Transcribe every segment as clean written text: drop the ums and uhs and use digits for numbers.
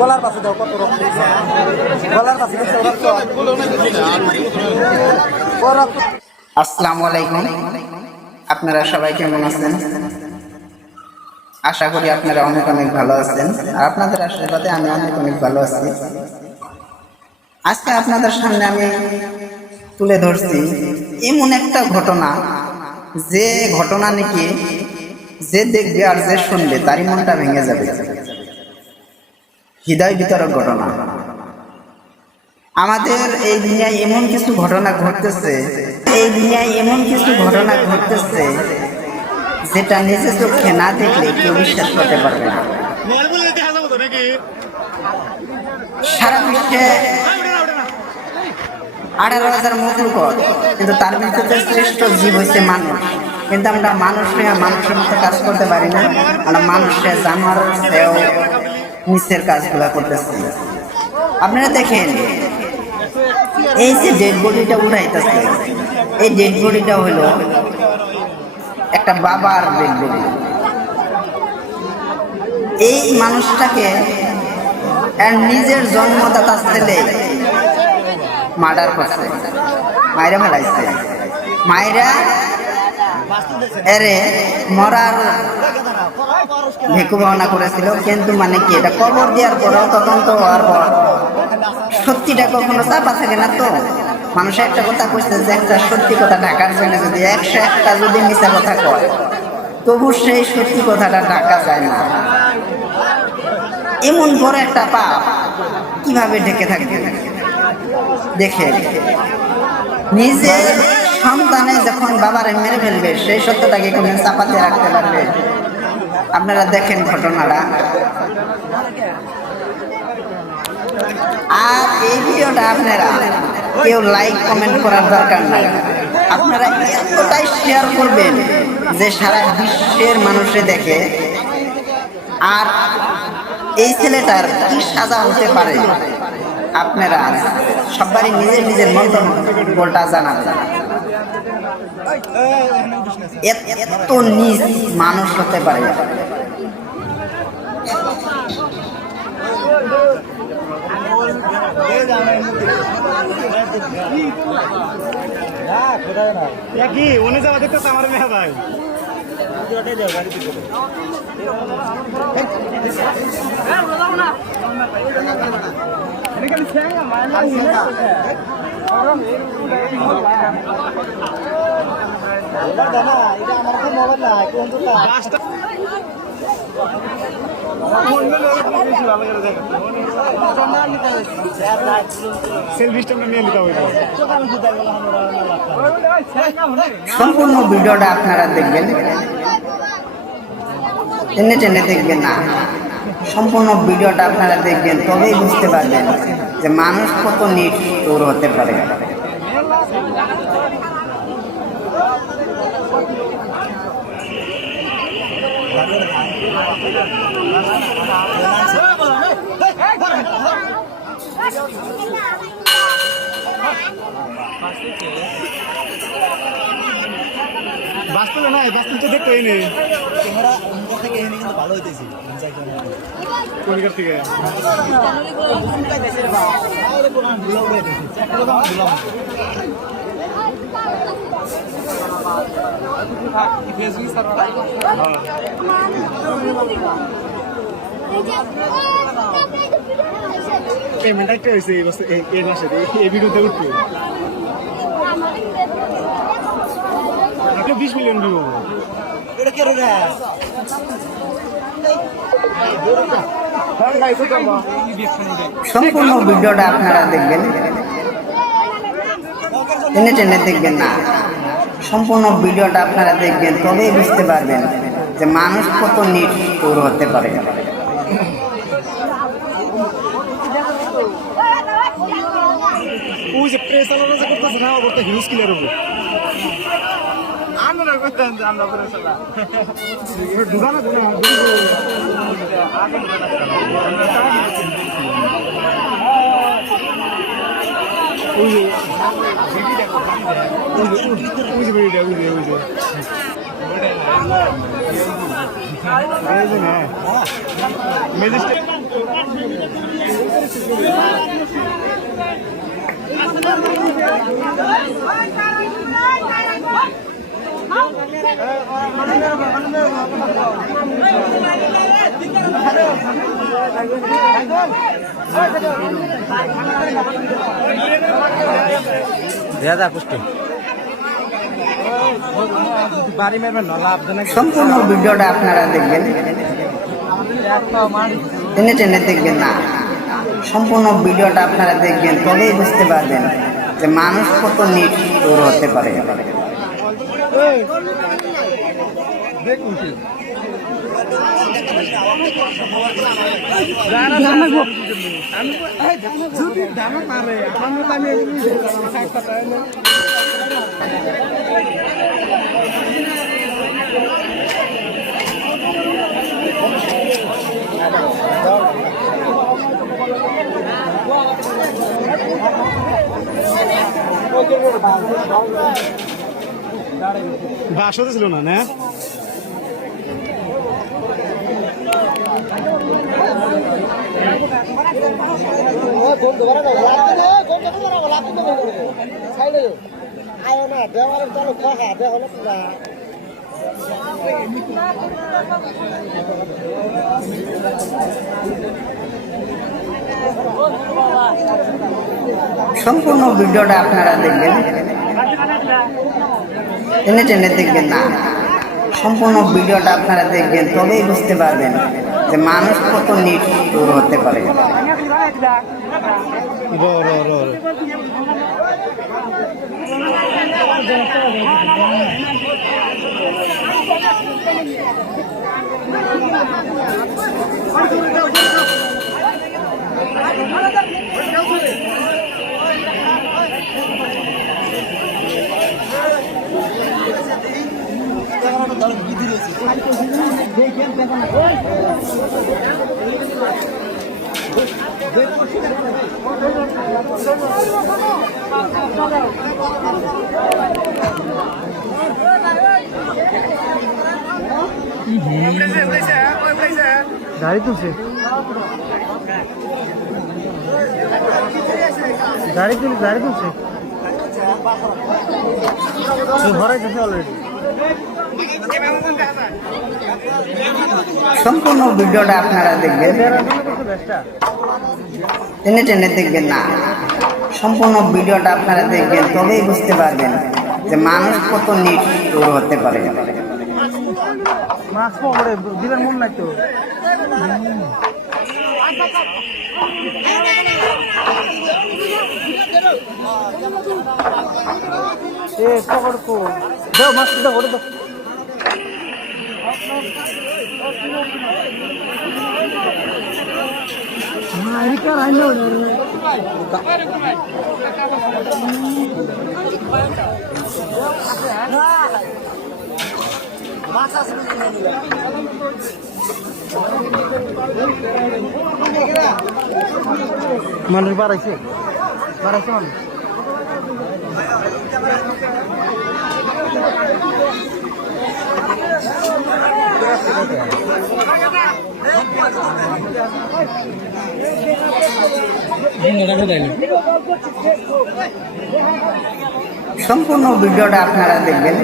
গলার পাশে দাও কত রক্ত গলার পাশে আসসালামু আলাইকুম। আপনারা সবাই কেমন আছেন? আশা করি আপনারা অনেক অনেক ভালো আছেন। আর আপনাদের আশীর্বাদে আমি অনেক ভালো আছি। আজকে আপনাদের সামনে আমি তুলে ধরছি এমন একটা ঘটনা, যে ঘটনা নাকি যে দেখবে আর যে শুনবে তারই মনটা ভেঙে যাবে। হৃদয় বিতরক ঘটনা। আমাদের এই দুনিয়ায় এমন কিছু ঘটনা ঘটতেছে, যেটা নিজের চোখে না দেখলে কেউ বিশ্বাস করতে পারবে না। সারা বিশ্বে 18,000 মখলুকত, কিন্তু তার ভিতরে শ্রেষ্ঠ জীব হচ্ছে মানুষ। কিন্তু আমরা মানুষের মতো কাজ করতে পারি না। আমরা মানুষের জানোয়ারের চেয়েও নিচের কাজগুলো করতেছি। আপনারা দেখেন, এই যে ডেড বডিটা উঠাইতেছে, এই ডেড বডিটা হলো একটা বাবার ডেড বডি। এই মানুষটাকে নিজের জন্মদাতা ছেলে মার্ডার করছে, মায়েরা ফেলাইছে। মায়েরা এরে মরার ভেকু ভাবনা করেছিল, কিন্তু মানে কি এটা কবর দেওয়ার পরেও তদন্ত হওয়ার পর সত্যিটা কখনো চাপা থাকে না। তো মানুষ একটা কথা কইছে যে একটা সত্যি কথা ঢাকার জন্য যদি 101টা যদি মিথ্যা কথা কয়, তবু সেই সত্যি কথাটা ঢাকা যায় না। এমন বড় একটা পাপ কিভাবে ঢেকে থাকবে? দেখে নিজের সন্তানে যখন বাবারে মেরে ফেলবে, সেই সত্যটাকে কোনো চাপাতে রাখতে পারবে? আপনারা দেখেন ঘটনাটা। আর এই ভিডিওটা আপনারা কেউ লাইক কমেন্ট করার দরকার নাই। আপনারা এতটাই শেয়ার করবেন যে সারা বিশ্বের মানুষে দেখে। আর এই ছেলেটার কি সাজা হতে পারে আপনারা সবারই নিজের মন্তব্যটা জানাবেন। এত নিজ মানুষ হতে পারে? কি উনি যাওয়া দেখতে আমার মেয়ে ভাই সম্পূর্ণ ভিডিওটা আপনারা দেখবেন, টেনে দেখবেন না। সম্পূর্ণ ভিডিওটা আপনারা দেখবেন, তবেই বুঝতে পারবেন যে মানুষ কত নিষ্ঠুর হতে পারে। বাস্তবে নাই, বাস্তব তো দেখতে নেই। তোমরা থেকে এনে কিন্তু ভালো হইতেছি কলকাতা থেকে পেমেন্ট একটা হয়েছে এই মাসে এই ভিডিওতে উঠবে 20 মিলিয়ন ভিউ। সম্পূর্ণ ভিডিওটা আপনারা দেখবেন, টেনে দেখবেন না। সম্পূর্ণ ভিডিওটা আপনারা দেখবেন, তবেই বুঝতে পারবেন যে মানুষ কত নিষ্ঠুর হতে পারে। ওই যে প্রেস আলাদা করতেছে না, ওটা হিউজ ক্লিয়ার হবে। আমরা করতেন আমরা প্রেস আলাদা দুগানা দুগানা ওই যে ওই যে বেরিয়ে ওই যে ম্যাজিস্ট্রেট সম্পূর্ণ ভিডিওটা আপনারা দেখবেন, টেনে টেনে দেখবেন না, সম্পূর্ণ ভিডিওটা আপনারা দেখবেন, তবেই বুঝতে পারবেন যে মানুষ কত নিষ্ঠুর হতে পারে। বাস হতেছিল না না সম্পূর্ণ ভিডিওটা আপনারা দেখবেন, টেনে টেনে দেখবেন না, সম্পূর্ণ ভিডিওটা আপনারা দেখবেন, তবেই বুঝতে পারবেন যে মানুষ কত নিষ্ঠুর হতে পারে। গাড়ি তুলছে গাড়ি তুলছে ঘরে গেছে অলরেডি। সম্পূর্ণ ভিডিওটা আপনারা দেখবেন, টেনে টেনে দেখবেন না, সম্পূর্ণ ভিডিওটা আপনারা দেখবেন, তবেই বুঝতে পারবেন যে মানুষ কত নিষ্ঠুর হতে পারে। মাছ পড়ে দিবেন মন নাই তো এ পকড় কো দাও মাছ দাও ওরে দাও মারিকার আইলো মানুষ বাড়াইছে মানুষ সম্পূর্ণ ভিডিওটা আপনারা দেখবেন,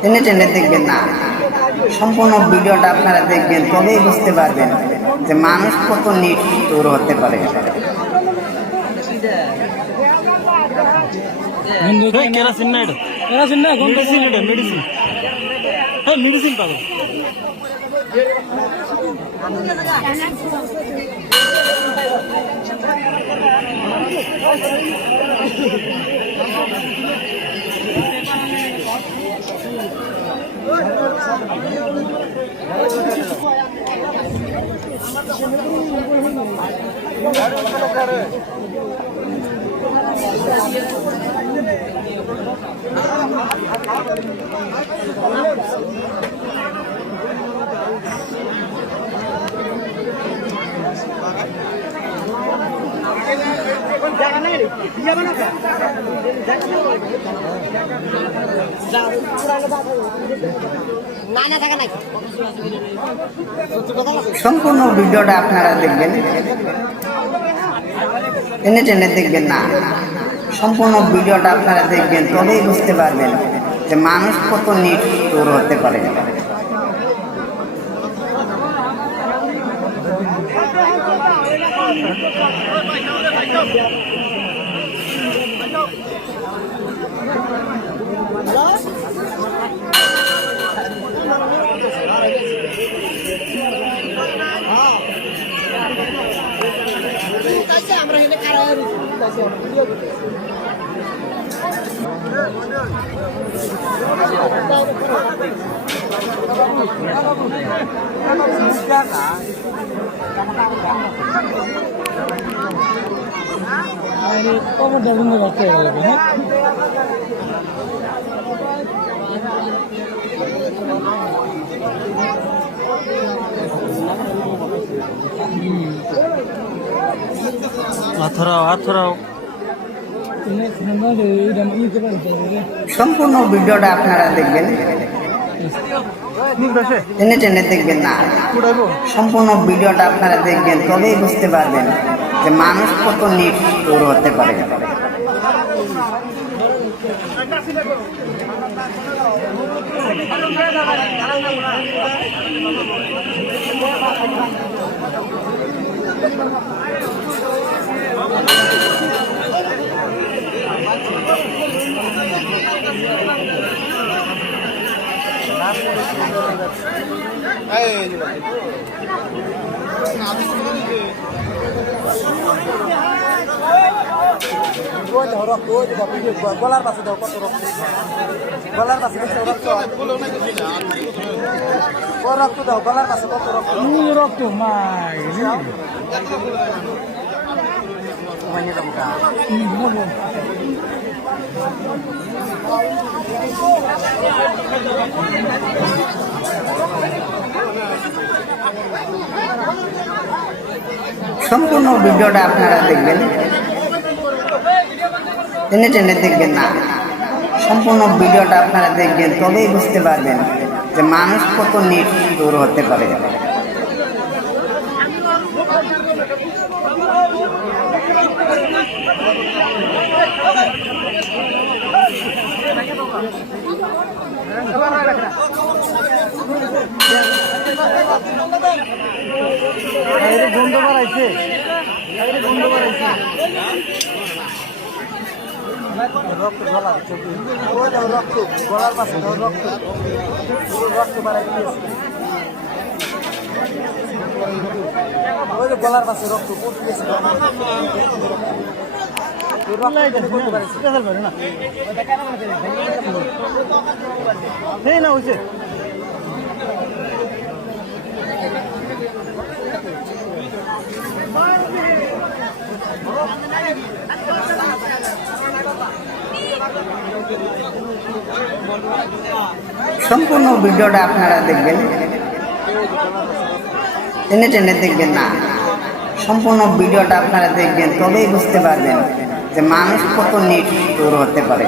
টেনে টেনে দেখবেন না, সম্পূর্ণ ভিডিওটা আপনারা দেখবেন, তবেই বুঝতে পারবেন যে মানুষ কত নিষ্ঠুর হতে পারে। কেরাসিন না এটা কেরাসিন না মেডিসিন এটা মেডিসিন হ্যাঁ মেডিসিন পাবো সম্পূর্ণ ভিডিওটা আপনারা দেখবেন, টেনে টেনে দেখবেন না, সম্পূর্ণ ভিডিওটা আপনারা দেখবেন, তবেই বুঝতে পারবেন যে মানুষ কত নিষ্ঠুর হতে পারে। সম্পূর্ণ ভিডিওটা আপনারা দেখবেন, টেনে টেনে দেখবেন না, সম্পূর্ণ ভিডিওটা আপনারা দেখবেন, তবেই বুঝতে পারবেন যে মানুষ কত নিষ্ঠুর হতে পারে। গলার পাশে দাও, কত রক্ত, গলার পাশে রক্ত, রক্ত দাও, গলার পাশে কত রক্ত, রক্ত মাই সম্পূর্ণ ভিডিওটা আপনারা দেখবেন, টেনে টেনে দেখবেন না, সম্পূর্ণ ভিডিওটা আপনারা দেখবেন, তবেই বুঝতে পারবেন যে মানুষ কত নিষ্ঠুর হতে পারে। গন্ধ বাড়াইছে, গন্ধ বাড়াইছে, রক্ত গলা রক্ত, গলার পাশে রক্ত, রক্ত বাড়াই দিয়েছে, ওই যে গলার পাশে রক্ত পড়তেছে, না হয়েছে। সম্পূর্ণ ভিডিওটা আপনারা দেখবেন, টেনে টেনে দেখবেন না, সম্পূর্ণ ভিডিওটা আপনারা দেখবেন, তবেই বুঝতে পারবেন যে মানুষ কত নিষ্ঠুর হতে পারে।